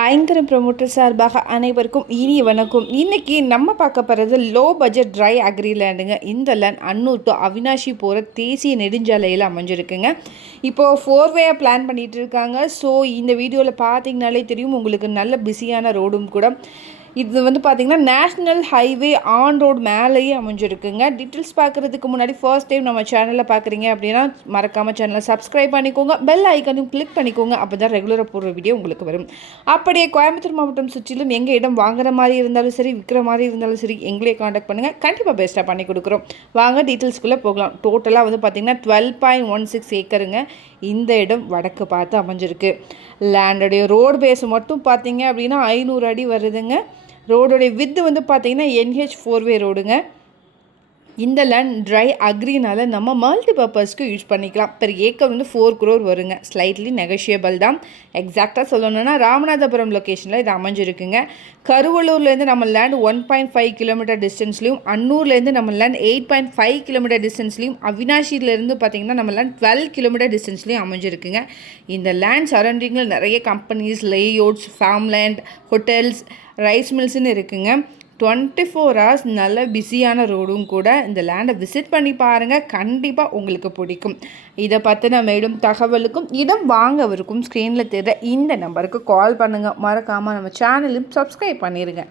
ஐங்கரம் promoter சார்பாக அனைவருக்கும் இனிய வணக்கம். இன்றைக்கி நம்ம பார்க்க போகிறது லோ பட்ஜெட் ட்ரை அக்ரி லேண்டுங்க. இந்த லேண்ட் அன்னூர் டு அவினாஷி போகிற தேசிய நெடுஞ்சாலையில் அமைஞ்சிருக்குங்க. இப்போது 4 பிளான் பண்ணிகிட்டு இருக்காங்க. ஸோ இந்த வீடியோவில் பார்த்தீங்கனாலே தெரியும், உங்களுக்கு நல்ல பிஸியான ரோடும் கூட. இது வந்து பார்த்திங்கன்னா நேஷ்னல் ஹைவே ஆன் ரோடு மேலேயே அமைஞ்சிருக்குங்க. டீட்டெயில்ஸ் பார்க்குறதுக்கு முன்னாடி ஃபர்ஸ்ட் டைம் நம்ம சேனலில் பார்க்குறீங்க அப்படின்னா மறக்காமல் சேனலை சப்ஸ்கிரைப் பண்ணிக்கோங்க, பெல் ஐக்கனையும் கிளிக் பண்ணிக்கோங்க. அப்போ தான் ரெகுலராக போடுற வீடியோ உங்களுக்கு வரும். அப்படியே கோயம்புத்தூர் மாவட்டம் சுற்றிலும் எங்கள் இடம் வாங்குற மாதிரி இருந்தாலும் சரி, விற்கிற மாதிரி இருந்தாலும் சரி, எங்களே காண்டாக்ட் பண்ணுங்கள். கண்டிப்பாக பெஸ்ட்டாக பண்ணி கொடுக்குறோம். வாங்க டீட்டெயில்ஸ்குள்ளே போகலாம். டோட்டலாக வந்து பார்த்திங்கன்னா 12.16 ஏக்கருங்க. இந்த இடம் வடக்கு பார்த்து அமைஞ்சிருக்கு. லேண்டுடைய ரோடு பேஸ் மட்டும் பார்த்திங்க அப்படின்னா 500 அடி வருதுங்க. ரோடுடைய வித்து வந்து பார்த்திங்கன்னா NH 4 ரோடுங்க. இந்த லேண்ட் ட்ரை அக்ரினால நம்ம மல்டி பர்பஸ்க்கு யூஸ் பண்ணிக்கலாம். பெர் ஏக்கர் வந்து 4 crore வருங்க. ஸ்லைட்லி நெகோஷியபிள் தான். எக்ஸாக்டாக சொல்லணும்னா ராமநாதபுரம் லொக்கேஷனில் இது அமைஞ்சிருக்குங்க. கருவள்ளூர்லேருந்து நம்ம லேண்ட் 1.5 கிலோமீட்டர் டிஸ்டன்ஸ்லையும், அன்னூர்லேருந்து நம்ம லேண்ட் 8.5 கிலோமீட்டர் டிஸ்டன்ஸ்லையும், அவினாஷிலேருந்து பார்த்திங்கன்னா நம்ம லேண்ட் 12 கிலோமீட்டர் டிஸ்டன்ஸ்லையும் அமைஞ்சிருக்குங்க. இந்த லேண்ட் சரௌண்டிங்கில் நிறைய companies, layouts, farm land, hotels, rice மில்ஸ்ன்னு இருக்குங்க. 24 hours நல்ல பிஸியான ரோடும் கூட. இந்த லேண்டை விசிட் பண்ணி பாருங்கள், கண்டிப்பாக உங்களுக்கு பிடிக்கும். இதை பற்றின மேலும் தகவலுக்கும் இடம் வாங்கவருக்கும் ஸ்க்ரீனில் தெரிகிற இந்த நம்பருக்கு கால் பண்ணுங்கள். மறக்காமல் நம்ம சேனலையும் சப்ஸ்கிரைப் பண்ணிடுங்க.